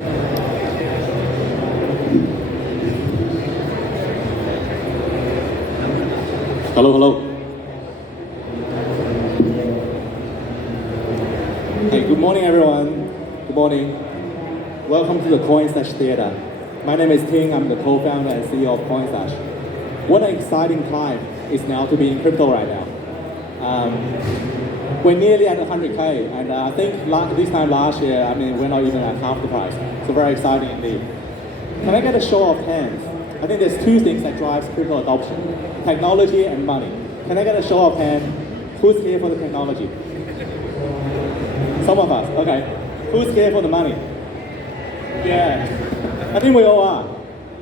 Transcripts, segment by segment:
Hello. Hey, good morning, everyone. Good morning. Welcome to the Coinstash Theater. My name is Ting. I'm the co-founder and CEO of Coinstash. What an exciting time it's now to be in crypto right now. We're nearly at 100K, and I think this time last year, we're not even at half the price. So very exciting indeed. Can I get a show of hands? I think there's two things that drives crypto adoption: technology and money. Can I get a show of hands? Who's here for the technology? Some of us, okay. Who's here for the money? Yeah, I think we all are.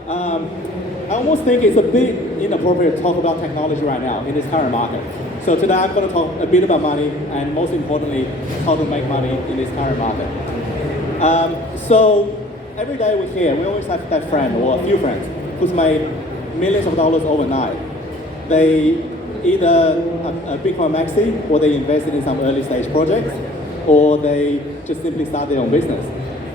I almost think it's a bit inappropriate to talk about technology right now in this current market. So today I'm going to talk a bit about money, and most importantly, how to make money in this current market. So every day we hear, we always have that friend or a few friends who's made millions of dollars overnight. They either a Bitcoin maxi, or they invested in some early stage projects, or they just simply start their own business.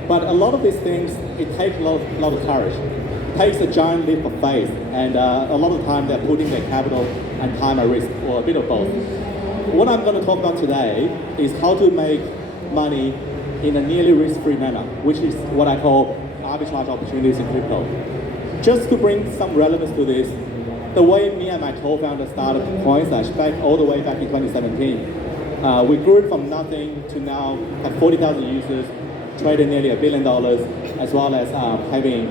But a lot of these things, it takes a lot of courage. It takes a giant leap of faith, and a lot of time they're putting their capital and time at risk, or a bit of both. What I'm going to talk about today is how to make money in a nearly risk-free manner, which is what I call arbitrage opportunities in crypto. Just to bring some relevance to this, the way me and my co-founder started Coinstash all the way back in 2017, we grew it from nothing to now have 40,000 users, traded nearly $1 billion, as well as having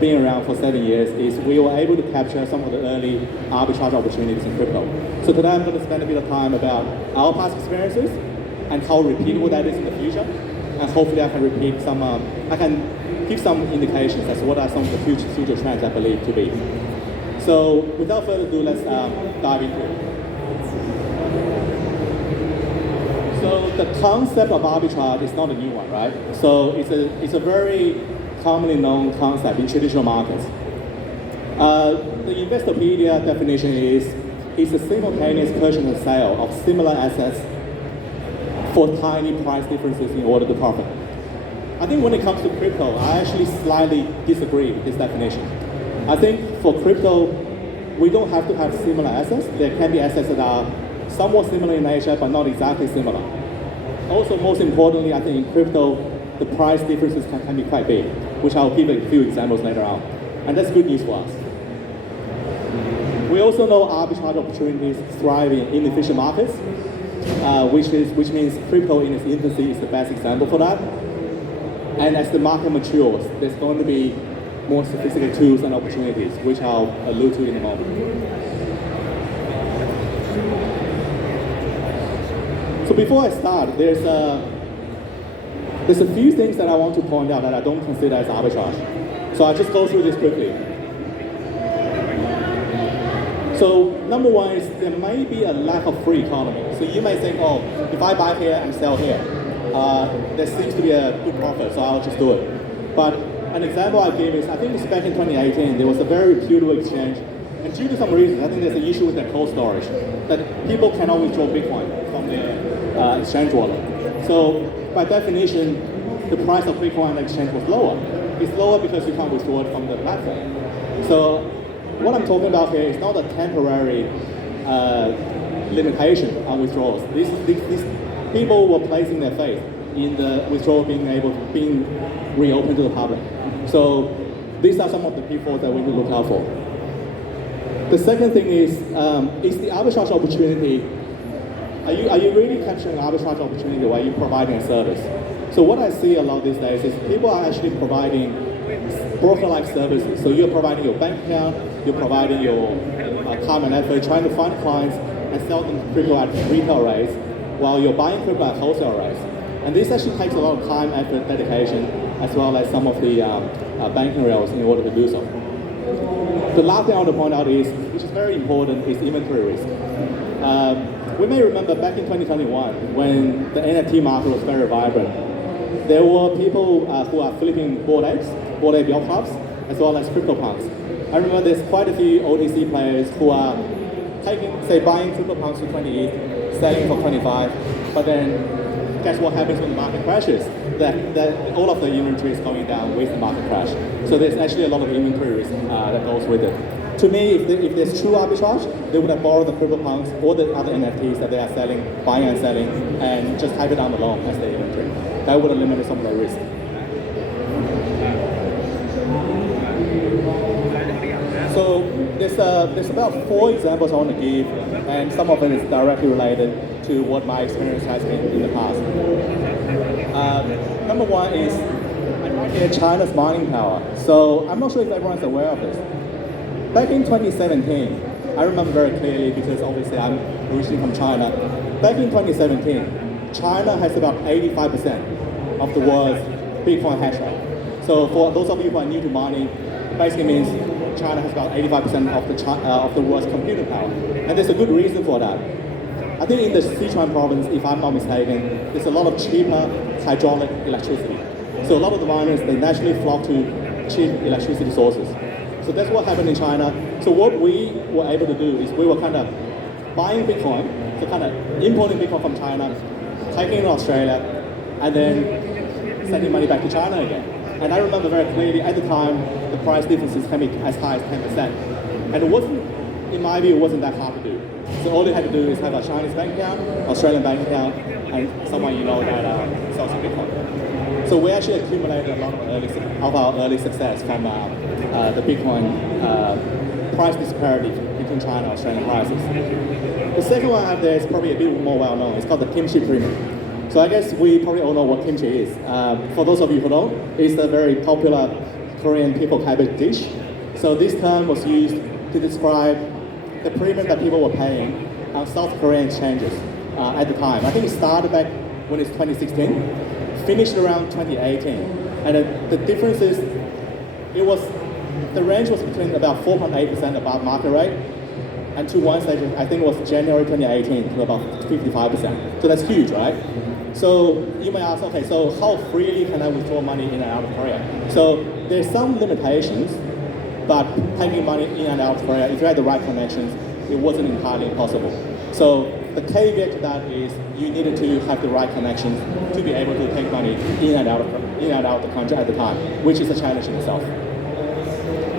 been around for 7 years, is we were able to capture some of the early arbitrage opportunities in crypto. So today I'm going to spend a bit of time about our past experiences and how repeatable that is in the future, and hopefully I can repeat some, I can give some indications as to what are some of the future trends I believe to be. So without further ado, let's dive into it. So the concept of arbitrage is not a new one, right? So it's a very commonly known concept in traditional markets. The Investopedia definition is it's a simultaneous purchase and sale of similar assets for tiny price differences in order to profit. I think when it comes to crypto, I actually slightly disagree with this definition. I think for crypto, we don't have to have similar assets. There can be assets that are somewhat similar in nature, but not exactly similar. Also, most importantly, I think in crypto, the price differences can be quite big, which I'll give a few examples later on. And that's good news for us. We also know arbitrage opportunities thrive in inefficient markets, which means crypto in its infancy is the best example for that. And as the market matures, there's going to be more sophisticated tools and opportunities, which I'll allude to in a moment. So before I start, there's a few things that I want to point out that I don't consider as arbitrage. So I'll just go through this quickly. So number one is there may be a lack of free economy. So you may think, oh, if I buy here and sell here, there seems to be a good profit, so I'll just do it. But an example I gave is, I think it's back in 2018, there was a very reputable exchange, and due to some reasons, I think there's an issue with their cold storage, that people cannot withdraw Bitcoin from their exchange wallet. So by definition, the price of Bitcoin on the exchange was lower. It's lower because you can't withdraw it from the platform. So what I'm talking about here is not a temporary limitation on withdrawals. These people were placing their faith in the withdrawal being reopened to the public. So these are some of the pitfalls that we need to look out for. The second thing is the arbitrage opportunity. Are you really capturing arbitrage opportunity while you're providing a service? So what I see a lot these days is people are actually providing broker-like services. So you're providing your bank account, you're providing your time and effort, trying to find clients and sell them crypto at retail rates, while you're buying crypto at wholesale rates. And this actually takes a lot of time, effort, dedication, as well as some of the banking rails in order to do so. The last thing I want to point out is, which is very important, is inventory risk. We may remember back in 2021, when the NFT market was very vibrant, there were people who are flipping Bored Apes, Bored Ape yacht clubs, as well as CryptoPunks. I remember there's quite a few OTC players who are buying CryptoPunks for 20 ETH, selling for 25, but then guess what happens when the market crashes? that all of the inventory is going down with the market crash. So there's actually a lot of inventory risk that goes with it. To me, if there's true arbitrage, they would have borrowed the CryptoPunks or the other NFTs that they are selling, buying and selling, and just type it down alone as the inventory. That would eliminate some of the risk. So there's about 4 examples I want to give, and some of it is directly related to what my experience has been in the past. Number one is China's mining power. So I'm not sure if everyone's aware of this. Back in 2017, I remember very clearly because obviously I'm originally from China. Back in 2017, China has about 85% of the world's Bitcoin hash rate. So for those of you who are new to mining, basically means China has about 85% of the world's computing power. And there's a good reason for that. I think in the Sichuan province, if I'm not mistaken, there's a lot of cheaper hydraulic electricity. So a lot of the miners, they naturally flock to cheap electricity sources. So that's what happened in China. So what we were able to do is we were kind of buying Bitcoin, so kind of importing Bitcoin from China, taking it to Australia, and then sending money back to China again. And I remember very clearly at the time, the price differences can be as high as 10%. And it wasn't, in my view, it wasn't that hard to do. So all you had to do is have a Chinese bank account, Australian bank account, and someone you know that sells Bitcoin. So we actually accumulated a lot of our early success from the Bitcoin price disparity between China and Australian prices. The second one I have there is probably a bit more well known. It's called the kimchi premium. So I guess we probably all know what kimchi is. For those of you who don't, it's a very popular Korean pickled cabbage dish. So this term was used to describe the premium that people were paying on South Korean exchanges at the time. I think it started back when it's 2016, finished around 2018. And the difference is, the range was between about 4.8% above market rate, and to one stage, I think it was January 2018, to about 55%. So that's huge, right? So you may ask, okay, so how freely can I withdraw money in and out of Korea? So there's some limitations, but taking money in and out of Korea, if you had the right connections, it wasn't entirely impossible. So the caveat to that is you needed to have the right connections to be able to take money in and out of the country at the time, which is a challenge in itself.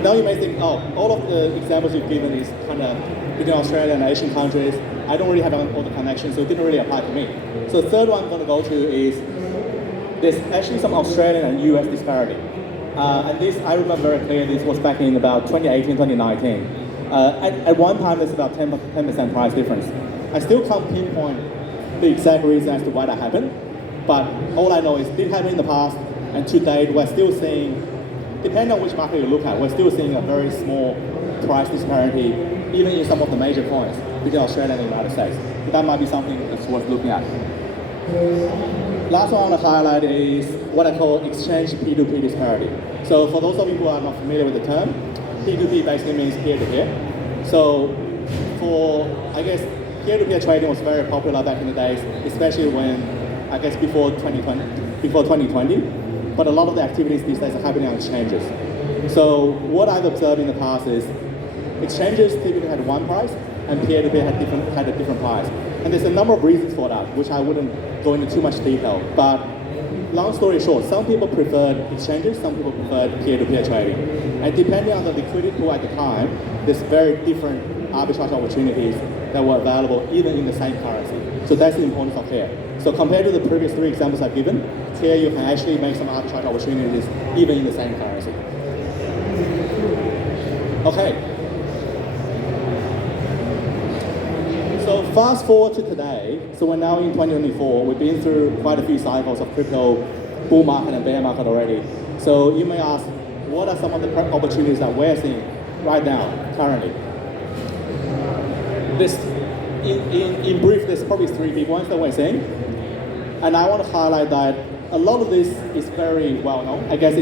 Now you may think, oh, all of the examples you've given is kind of between Australia and Asian countries. I don't really have all the connections, so it didn't really apply to me. So the third one I'm going to go to is there's actually some Australian and US disparity. And this, I remember very clearly, this was back in about 2018, 2019. At one time, there's about 10% price difference. I still can't pinpoint the exact reason as to why that happened, but all I know is it did happen in the past, and to date, we're still seeing, depending on which market you look at, we're still seeing a very small price disparity, even in some of the major coins between Australia and the United States. That might be something that's worth looking at. Last one I want to highlight is what I call exchange P2P disparity. So for those of you who are not familiar with the term, P2P basically means peer-to-peer. So for, I guess, peer-to-peer trading was very popular back in the days, especially when, I guess, before 2020. But a lot of the activities these days are happening on exchanges. So what I've observed in the past is exchanges typically had one price and peer-to-peer had a different price. And there's a number of reasons for that, which I wouldn't go into too much detail. But long story short, some people preferred exchanges, some people preferred peer-to-peer trading. And depending on the liquidity pool at the time, there's very different arbitrage opportunities that were available even in the same currency. So that's the importance of here. So compared to the previous 3 examples I've given, here you can actually make some arbitrage opportunities even in the same currency. Okay. So fast forward to today, so we're now in 2024, we've been through quite a few cycles of crypto bull market and bear market already. So you may ask, what are some of the opportunities that we're seeing right now, currently? In brief, there's probably 3 big ones that we're seeing. And I want to highlight that a lot of this is very well known. I guess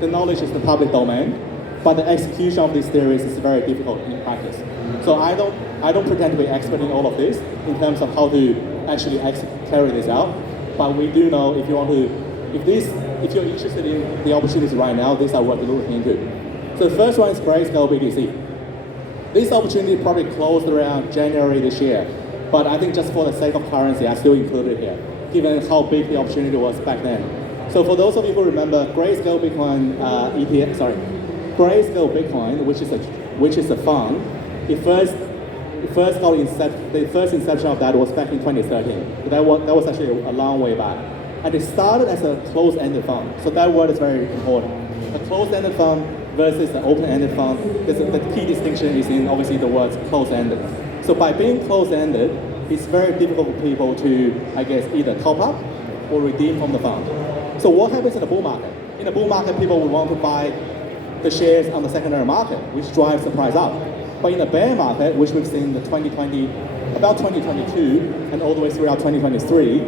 the knowledge is the public domain, but the execution of these theories is very difficult in practice. So I don't pretend to be expert in all of this in terms of how to actually carry this out. But we do know if you're interested in the opportunities right now, these are what you're looking into. So the first one is Grayscale BTC. This opportunity probably closed around January this year, but I think just for the sake of currency, I still include it here, given how big the opportunity was back then. So for those of you who remember Grayscale Bitcoin ETF, Grayscale Bitcoin, which is a fund, the first inception of that was back in 2013. That was actually a long way back. And it started as a closed-ended fund. So that word is very important. A closed-ended fund versus an open-ended fund. The key distinction is in obviously the words closed-ended. So by being closed-ended, it's very difficult for people to, I guess, either top up or redeem from the fund. So what happens in a bull market? In a bull market, people will want to buy the shares on the secondary market, which drives the price up. But in a bear market, which we've seen about 2022 and all the way throughout 2023,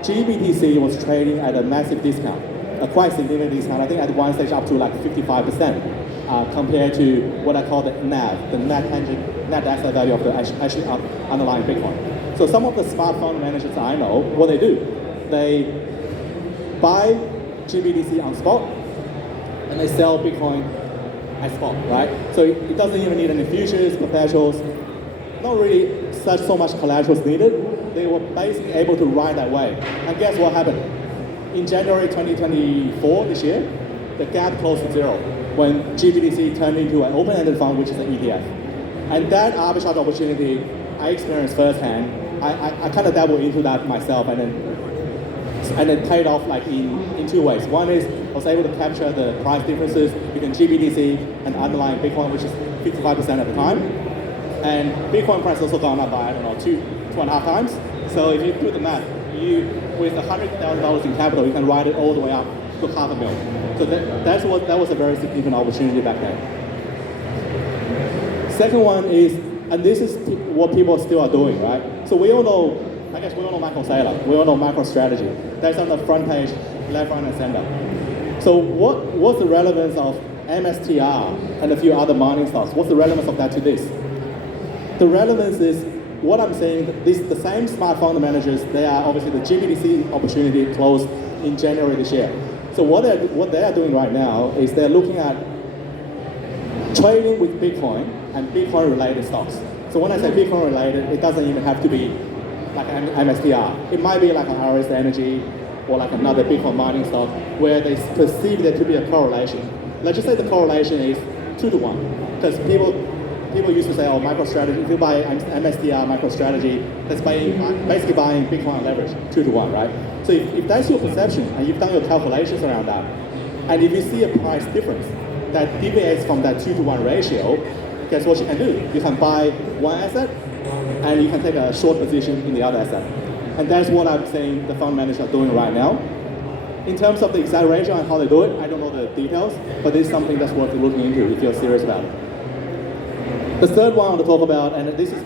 GBTC was trading at a massive discount, a quite significant discount. I think at one stage up to like 55% compared to what I call the NAV, the net asset value of the actually underlying Bitcoin. So some of the smart fund managers I know, what they do, they buy GBTC on spot and they sell Bitcoin at spot, right? So it doesn't even need any futures, perpetuals, not really so much collateral is needed. They were basically able to ride that wave. And guess what happened? In January 2024, this year, the gap closed to zero when GBTC turned into an open-ended fund, which is an ETF. And that arbitrage opportunity I experienced firsthand. I kind of dabbled into that myself and then paid off like in two ways. One is I was able to capture the price differences between GBTC and underlying Bitcoin, which is 55% at the time. And Bitcoin price also gone up by, I don't know, two and a half times. So if you do the math, with $100,000 in capital, you can ride it all the way up to $500,000. So that was a very significant opportunity back then. Second one is, and this is what people still are doing, right? So we all know, I guess we all know Michael Saylor. We all know MicroStrategy. That's on the front page, left, right, and center. So what's the relevance of MSTR and a few other mining stocks? What's the relevance of that to this? The relevance is, what I'm saying, the same smart fund managers, they are obviously the GBTC opportunity closed in January this year. So what they are doing right now is they're looking at trading with Bitcoin and Bitcoin-related stocks. So when I say Bitcoin-related, it doesn't even have to be like an MSTR. It might be like an RS Energy or like another Bitcoin mining stock where they perceive there to be a correlation. Let's just say the correlation is 2 to 1, because people used to say, oh, MicroStrategy, if you buy MSTR, MicroStrategy, that's basically buying Bitcoin leverage, 2 to 1, right? So if that's your perception and you've done your calculations around that, and if you see a price difference that deviates from that 2 to 1 ratio, guess what you can do? You can buy one asset and you can take a short position in the other asset. And that's what I'm saying the fund managers are doing right now. In terms of the exact ratio and how they do it, I don't know the details, but this is something that's worth looking into if you're serious about it. The third one I want to talk about, and this is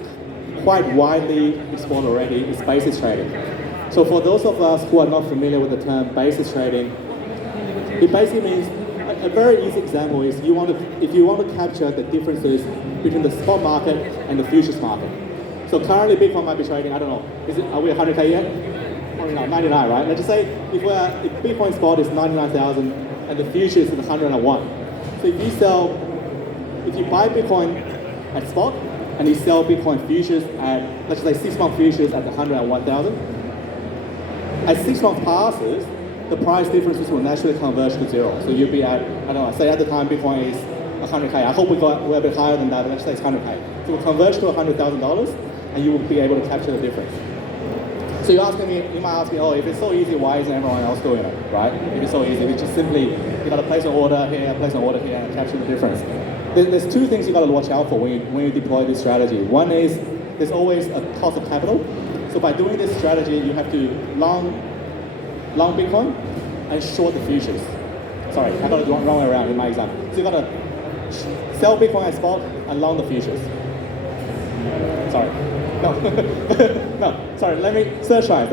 quite widely explored already, is basis trading. So for those of us who are not familiar with the term basis trading, it basically means, a very easy example is if you want to capture the differences between the spot market and the futures market. So currently Bitcoin might be trading, I don't know, are we 100K yet? Or no, 99, right? Let's just say if Bitcoin spot is 99,000 and the futures is 101. So if you buy Bitcoin at spot and you sell Bitcoin futures at, let's say 6-month futures at 101,000, as 6 months passes, the price differences will naturally converge to zero. So you'll be at, I don't know, say at the time Bitcoin is 100K. I hope we're a bit higher than that, but let's say it's 100K. So it will converge to $100,000 and you will be able to capture the difference. So you might ask me, oh, if it's so easy, why isn't everyone else doing it, right? If it's so easy, we just simply, you gotta place an order here, place an order here, and capture the difference. There's two things you gotta watch out for when you deploy this strategy. One is, there's always a cost of capital. So by doing this strategy, you have to long Bitcoin and short the futures. Sorry, I got it the wrong way around in my example. So you gotta sell Bitcoin at spot and long the futures. Sorry. No, no, sorry, let me, third try.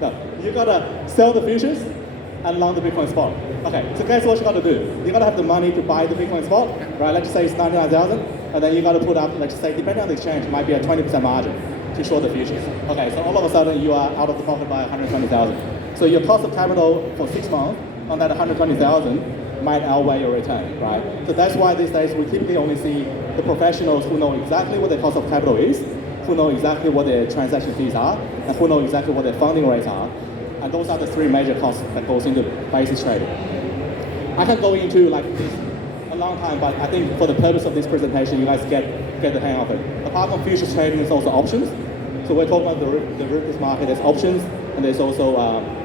No, you gotta sell the futures and long the Bitcoin spot. Okay, so guess what you gotta do? You gotta have the money to buy the Bitcoin spot, right? Let's say it's 99,000, and then you gotta put up, let's say, depending on the exchange, it might be a 20% margin to short the futures. Okay, so all of a sudden you are out of the pocket by 120,000. So your cost of capital for 6 months on that 120,000 might outweigh your return, right? So that's why these days we typically only see the professionals who know exactly what their cost of capital is, who know exactly what their transaction fees are, and who know exactly what their funding rates are. And those are the three major costs that goes into basis trading. I can go into like this a long time, but I think for the purpose of this presentation, you guys get the hang of it. Apart from futures trading, there's also options. So we're talking about the derivatives market. There's options, and there's also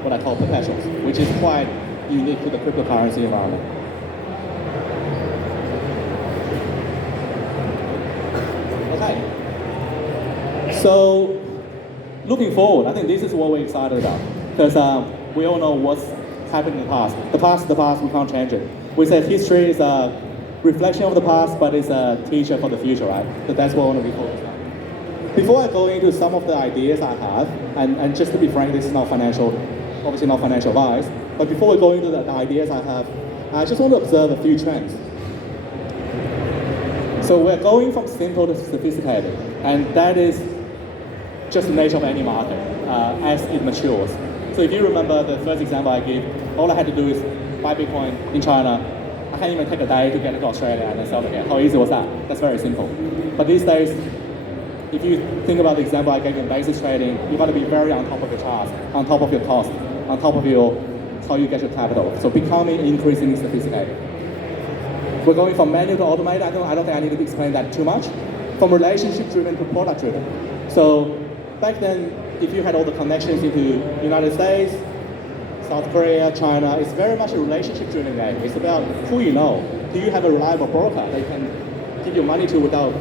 what I call perpetuals, which is quite unique to the cryptocurrency environment. Okay. So looking forward, I think this is what we're excited about, because we all know what's happened in the past. The past is the past, we can't change it. We said history is a reflection of the past, but it's a teacher for the future, right? So that's what I want to be focused on. Before I go into some of the ideas I have, and just to be frank, this is not financial, obviously not financial advice, but before we go into the ideas I have, I just want to observe a few trends. So we're going from simple to sophisticated, and that is just the nature of any market as it matures. So if you remember the first example I gave, all I had to do is buy Bitcoin in China. I can't even take a day to get it to Australia and then sell it again. How easy was that? That's very simple. But these days, if you think about the example I gave in basis trading, you've got to be very on top of your charts, on top of your cost, on top of how you get your capital. So becoming increasingly sophisticated. We're going from manual to automated. I don't think I need to explain that too much. From relationship driven to product driven. So back then, if you had all the connections into United States, South Korea, China, it's very much a relationship-driven game. It's about who you know. Do you have a reliable broker that you can give your money to without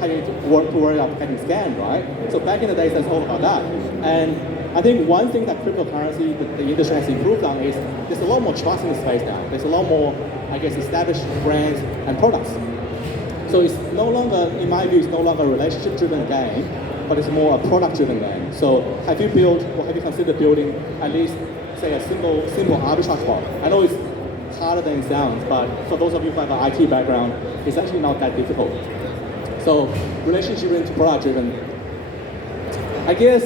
having to worry about getting scammed, right? So back in the days, that's all about that. And I think one thing that cryptocurrency, the industry has improved on is there's a lot more trust in the space now. There's a lot more, I guess, established brands and products. So it's no longer, in my view, it's no longer a relationship-driven game, but it's more a product-driven game. So have you built, or have you considered building at least, say, a simple arbitrage bot? I know it's harder than it sounds, but for those of you who have an IT background, it's actually not that difficult. So relationship-driven to product-driven. I guess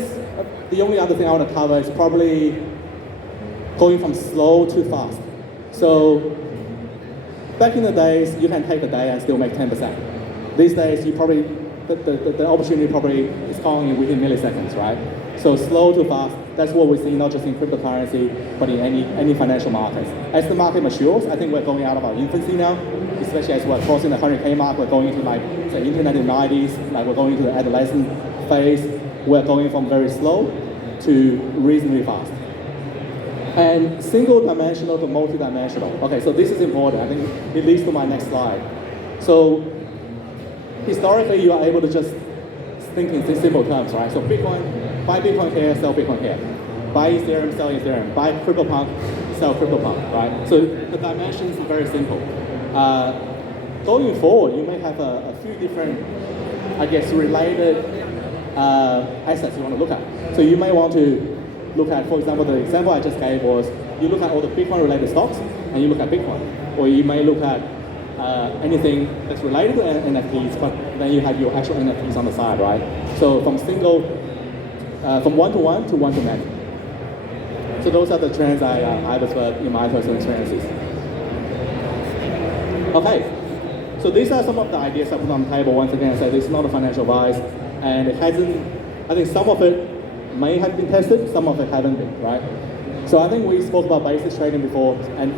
the only other thing I want to cover is probably going from slow to fast. So back in the days, you can take a day and still make 10%. These days, you probably, the opportunity probably is coming within milliseconds, right? So slow to fast, that's what we see not just in cryptocurrency, but in any financial markets. As the market matures, I think we're going out of our infancy now, especially as we're crossing the 100K mark, we're going into like, say, internet in the 90s, like we're going into the adolescent phase, we're going from very slow to reasonably fast. And single dimensional to multi-dimensional. Okay, so this is important. I think it leads to my next slide. So historically, you are able to just think in simple terms, right? So Bitcoin, buy Bitcoin here, sell Bitcoin here. Buy Ethereum, sell Ethereum. Buy CryptoPunk, sell CryptoPunk, right? So the dimensions are very simple. Going forward, you may have a few different, I guess, related assets you want to look at. So you may want to look at, for example, the example I just gave was, you look at all the Bitcoin-related stocks, and you look at Bitcoin. Or you may look at anything that's related to NFTs, but then you have your actual NFTs on the side, right? So from one-to-one to one-to-many. So those are the trends I've observed in my personal experiences. Okay, so these are some of the ideas I put on the table. Once again, I said this is not a financial advice, and it hasn't, I think some of it may have been tested, some of it haven't been, right? So I think we spoke about basis trading before, and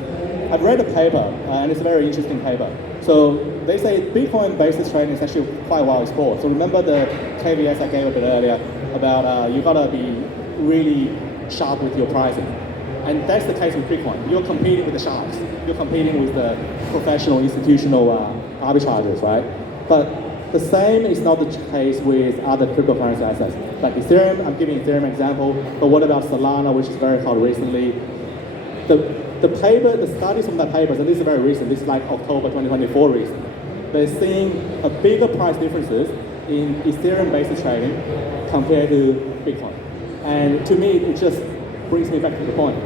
I've read a paper, and it's a very interesting paper. So they say Bitcoin basis trading is actually quite well explored. So remember the KVS I gave a bit earlier about you gotta be really sharp with your pricing. And that's the case with Bitcoin. You're competing with the sharks. You're competing with the professional, institutional arbitragers, right? But the same is not the case with other cryptocurrency assets. Like Ethereum, I'm giving Ethereum an example, but what about Solana, which is very hot recently? The paper, the studies from that paper, and this is very recent, this is like October 2024 recent, they're seeing a bigger price differences in Ethereum basis trading compared to Bitcoin. And to me, it just brings me back to the point.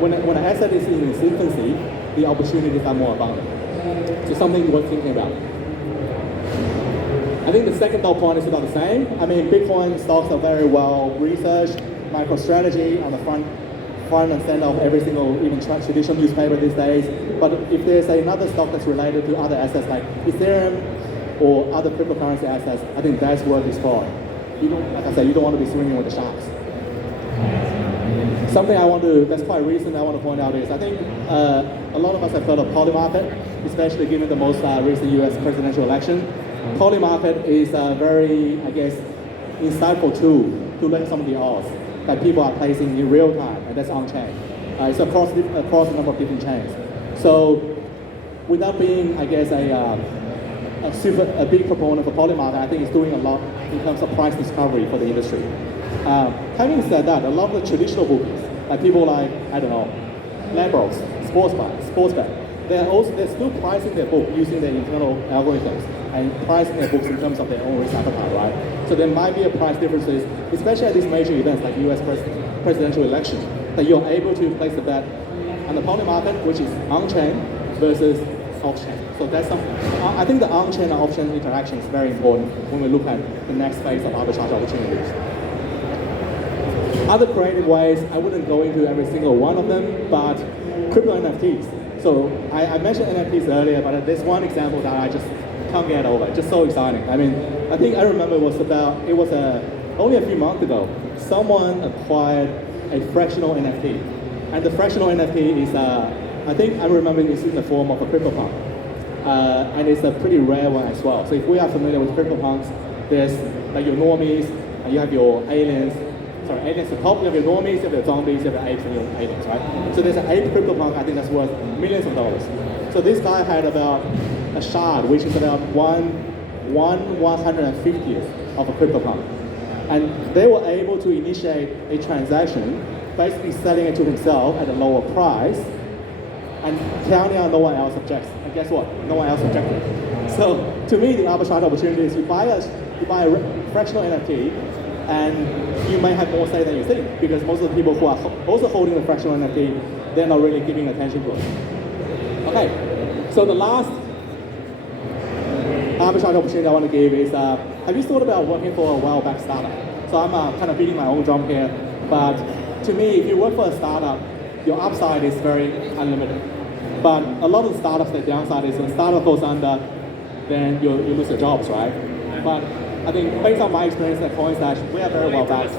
When an asset is in its infancy, the opportunities are more abundant. So something worth thinking about. I think the second dot point is about the same. I mean, Bitcoin stocks are very well researched, MicroStrategy on the front and center of every single, even traditional newspaper these days. But if there's another stock that's related to other assets like Ethereum or other cryptocurrency assets, I think that's worth exploring. You don't, like I said, you don't want to be swimming with the sharks. something that's quite recent I want to point out is I think a lot of us have heard of poly market, especially given the most recent US presidential election. Poly market is a very, I guess, insightful tool to learn some of the odds that people are placing in real time, and that's on-chain. It's across a number of different chains. So without being, I guess, a big proponent of poly market, I think it's doing a lot in terms of price discovery for the industry. Having said that, a lot of the traditional bookies, like people like, I don't know, Ladbrokes, Sportsbet, they're still pricing their book using their internal algorithms and pricing their books in terms of their own risk appetite, right? So there might be a price differences, especially at these major events like US presidential election, that you're able to place a bet on the poly market, which is on-chain versus off-chain. So that's something. I think the on-chain and off-chain interaction is very important when we look at the next phase of arbitrage opportunities. Other creative ways, I wouldn't go into every single one of them, but crypto NFTs. So I mentioned NFTs earlier, but there's one example that I just can't get over. Just so exciting. I mean, I think I remember it was only a few months ago, someone acquired a fractional NFT. And the fractional NFT is, I think I remember it's in the form of a CryptoPunk. And it's a pretty rare one as well. So if we are familiar with CryptoPunks, there's like your normies, and you have your aliens at the top, you have your normies, you have your zombies, you have your apes and your aliens, right? So there's an ape CryptoPunk, I think that's worth millions of dollars. So this guy had about a shard, which is about 1/150th of a CryptoPunk. And they were able to initiate a transaction, basically selling it to himself at a lower price, and counting on no one else objects. And guess what? No one else objected. So to me, the arbitrage opportunity is you buy a fractional NFT, and you may have more say than you think, because most of the people who are also holding the fractional NFT, they're not really giving attention to it. Okay, so the last arbitrage opportunity I want to give is, have you thought about working for a well-backed startup? So I'm kind of beating my own drum here, but to me, if you work for a startup, your upside is very unlimited. But a lot of startups, the downside is when startup goes under, then you lose your jobs, right? But I think based on my experience at Coinstash, we are very well backed.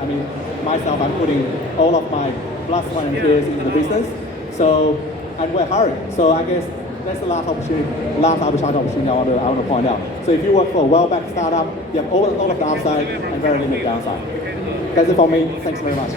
I mean, myself, I'm putting all of my blood, sweat, and tears into the business. So, and we're hiring. So I guess that's the last arbitrage opportunity I want to point out. So if you work for a well-backed startup, you have all of the upside and very limited downside. That's it for me. Thanks very much.